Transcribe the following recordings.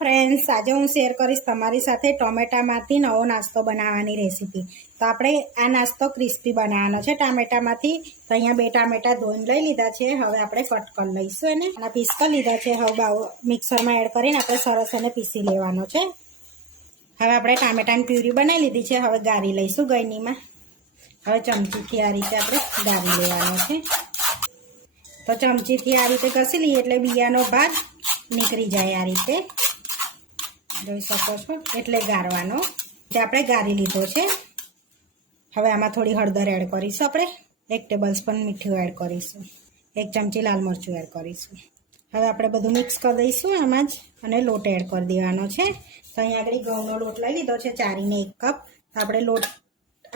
Friends, આજે હું share કરીશ તમારી સાથે ટોમેટામાંથી નવો નાસ્તો બનાવવાની રેસીપી। તો આપણે આ નાસ્તો ક્રિસ્પી બનાવવાનો છે ટામેટામાંથી। તો અહીંયા 2 ટામેટા ધોઈને લઈ લીધા છે। હવે આપણે કટ કરી લઈશું એને, આના પીસ કરી લીધા છે। હવે મિક્સરમાં એડ કરીને આપણે સરસ એને પીસી લેવાનો છે। હવે આપણે ટામેટાની પ્યુરી બનાવી લીધી છે। હવે ગાળી લઈશું ગળણીમાં। હવે ચમચીથી આ રીતે આપણે ગાળી લેવાનો છે। તો ચમચીથી આ રીતે ઘસી લઈએ એટલે બિયાનો ભાગ નીકળી જાય। આ રીતે જોઈ શકો છો, એટલે ગાળવાનો તે આપણે ગાળી લીધો છે। હવે આમાં થોડી હળદર એડ કરીશું આપણે, 1 ટેબલસ્પૂન મીઠું એડ કરીશું, 1 ચમચી લાલ મરચું એડ કરીશું। હવે આપણે બધું મિક્સ કરી દઈશું આમાં જ, અને લોટ એડ કરી દેવાનો છે। તો અહીંયા આગળ ઘઉંનો લોટ લઈ લીધો છે ચારીને 1 કપ। તો આપણે લોટ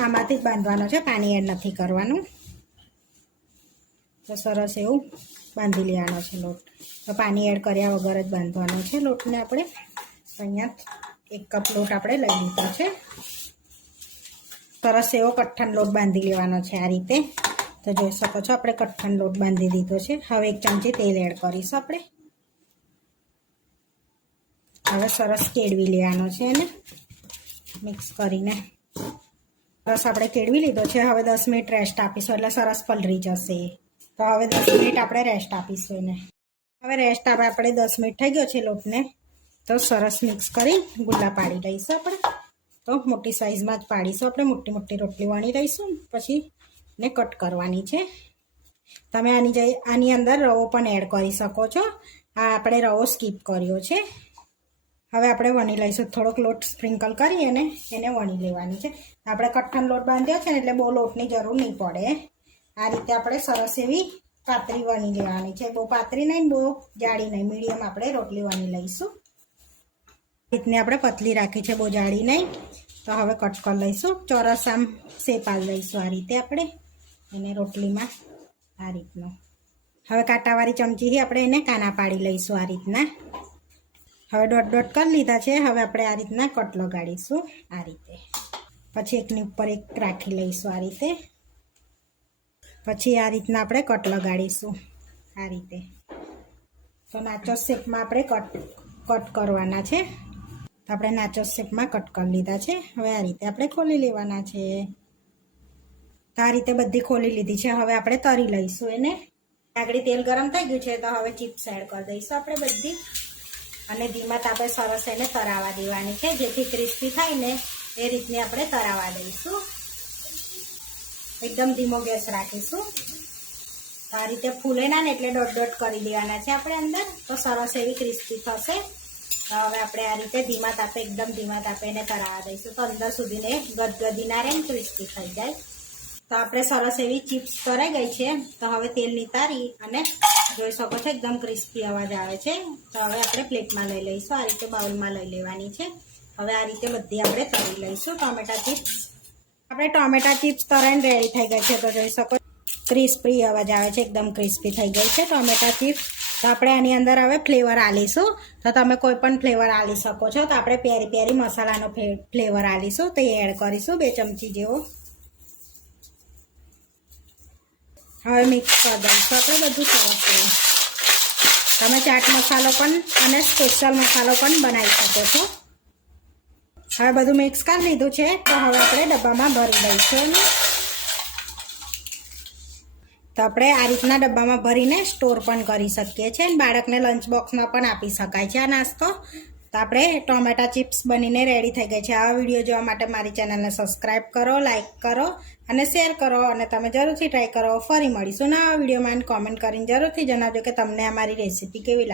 આમાંથી જ બાંધવાનો છે, પાણી એડ નથી કરવાનું। તો સરસ એવું બાંધી લેવાનો છે લોટ। તો પાણી એડ કર્યા વગર જ બાંધવાનો છે લોટને આપણે। તો અહીંયા 1 કપ લોટ આપણે લઈ લીધો છે। સરસ એવો કઠણ લોટ બાંધી લેવાનો છે આ રીતે। તો જોઈ શકો છો આપણે કઠણ લોટ બાંધી દીધો છે। હવે 1 ચમચી તેલ એડ કરીશું આપણે। હવે સરસ કેળવી લેવાનો છે એને મિક્સ કરીને। સરસ આપણે કેળવી લીધો છે। હવે 10 મિનિટ રેસ્ટ આપીશું એટલે સરસ પલળી જશે। તો હવે 10 મિનિટ આપણે રેસ્ટ આપીશું એને। હવે રેસ્ટ આપણે 10 મિનિટ થઈ ગયો છે લોટને। તો સરસ મિક્સ કરી ગુલ્લા પાડી લઈશું આપણે। તો મોટી સાઈઝમાં જ પાડીશું આપણે, મોટી મોટી રોટલી વણી લઈશું, પછી ને કટ કરવાની છે। તમે આની અંદર રવો પણ એડ કરી શકો છો। આ આપણે રવો સ્કીપ કર્યો છે। હવે આપણે વણી લઈશું, થોડોક લોટ સ્પ્રિંકલ કરી અને એને વણી લેવાની છે। આપણે કઠણ લોટ બાંધ્યો છે ને એટલે બહુ લોટની જરૂર નહીં પડે। આ રીતે આપણે સરસ એવી પાતળી વણી લેવાની છે, બહુ પાતળી નહીં, બહુ જાડી નહીં, મીડિયમ આપણે રોટલી વણી લઈશું। રીતની આપણે પતલી રાખી છે, બહુ જાડી નહીં। તો હવે કટ કરી લઈશું, ચોરસ આમ શેપ આપી લઈશું આ રીતે આપણે એને રોટલીમાં આ રીતનો। હવે કાંટાવાળી ચમચીથી આપણે એને કાના પાડી લઈશું આ રીતના। હવે ડોટ કરી લીધા છે। હવે આપણે આ રીતના કટ લગાડીશું આ રીતે, પછી એકની ઉપર એક રાખી લઈશું આ રીતે, પછી આ રીતના આપણે કટ લગાડીશું આ રીતે। તો નાચો શેપમાં આપણે કટ કરવાના છે। તો આપણે નાચો શેપમાં કટ કરી લીધા છે। હવે આ રીતે આપણે ખોલી લેવાના છે। તો આ રીતે બધી ખોલી લીધી છે। હવે આપણે તરી લઈશું એને। આગળ તેલ ગરમ થઈ ગયું છે, તો હવે ચિપ્સ એડ કરી દઈશું આપણે બધી, અને ધીમા તાપે સરસ એને તરાવા દેવાની છે, જેથી ક્રિસ્પી થાય ને એ રીતની આપણે તરાવા દઈશું। એકદમ ધીમો ગેસ રાખીશું। તો આ રીતે ફૂલે ના ને એટલે ડોટ કરી દેવાના છે આપણે અંદર, તો સરસ એવી ક્રિસ્પી થશે। તો હવે આપણે આ રીતે ધીમા તાપે, એકદમ ધીમા તાપે એને તરાવા દઈશું, તો અંદર સુધીને ગદગદી ના રહે, ક્રિસ્પી થઈ જાય। તો આપણે સરસ એવી ચિપ્સ તરાઈ ગઈ છે। તો હવે તેલ નિતારી અને જોઈ શકો છો એકદમ ક્રિસ્પી અવાજ આવે છે। તો હવે આપણે પ્લેટમાં લઈ લઈશું, આ રીતે બાઉલમાં લઈ લેવાની છે। હવે આ રીતે બધી આપણે તળી લઈશું ટોમેટા ચિપ્સ। આપણે ટોમેટા ચિપ્સ તળાઈને રેડી થઈ ગઈ છે। તો જોઈ શકો ક્રિસ્પી અવાજ આવે છે, એકદમ ક્રિસ્પી થઈ ગઈ છે ટોમેટા ચિપ્સ। તો આપણે આની અંદર હવે ફ્લેવર આલીશું। તો તમે કોઈ પણ ફ્લેવર આલી શકો છો। તો આપણે પેરી પેરી મસાલાનો ફ્લેવર આલીશું, તો એ એડ કરીશું 2 ચમચી જેવો। હવે મિક્સ કરી દઈશું આપણે બધું સરસ એવું। તમે ચાટ મસાલો પણ અને સ્પેશિયલ મસાલો પણ બનાવી શકો છો। હવે બધું મિક્સ કરી લીધું છે। તો હવે આપણે ડબ્બામાં ભરી દઈશું। તો આપણે આ રીતના ડબ્બામાં ભરીને સ્ટોર પણ કરી શકીએ છીએ, અને બાળકને લંચ બોક્સમાં પણ આપી શકાય છે આ નાસ્તો। તો આપણે ટોમેટા ચિપ્સ બનીને રેડી થઈ ગઈ છે। આવા વિડીયો જોવા માટે મારી ચેનલને સબસ્ક્રાઈબ કરો, લાઇક કરો અને શેર કરો, અને તમે જરૂરથી ટ્રાય કરો। ફરી મળીશું નવા વિડીયોમાં, કોમેન્ટ કરીને જરૂરથી જણાવજો કે તમને અમારી રેસીપી કેવી લાગી।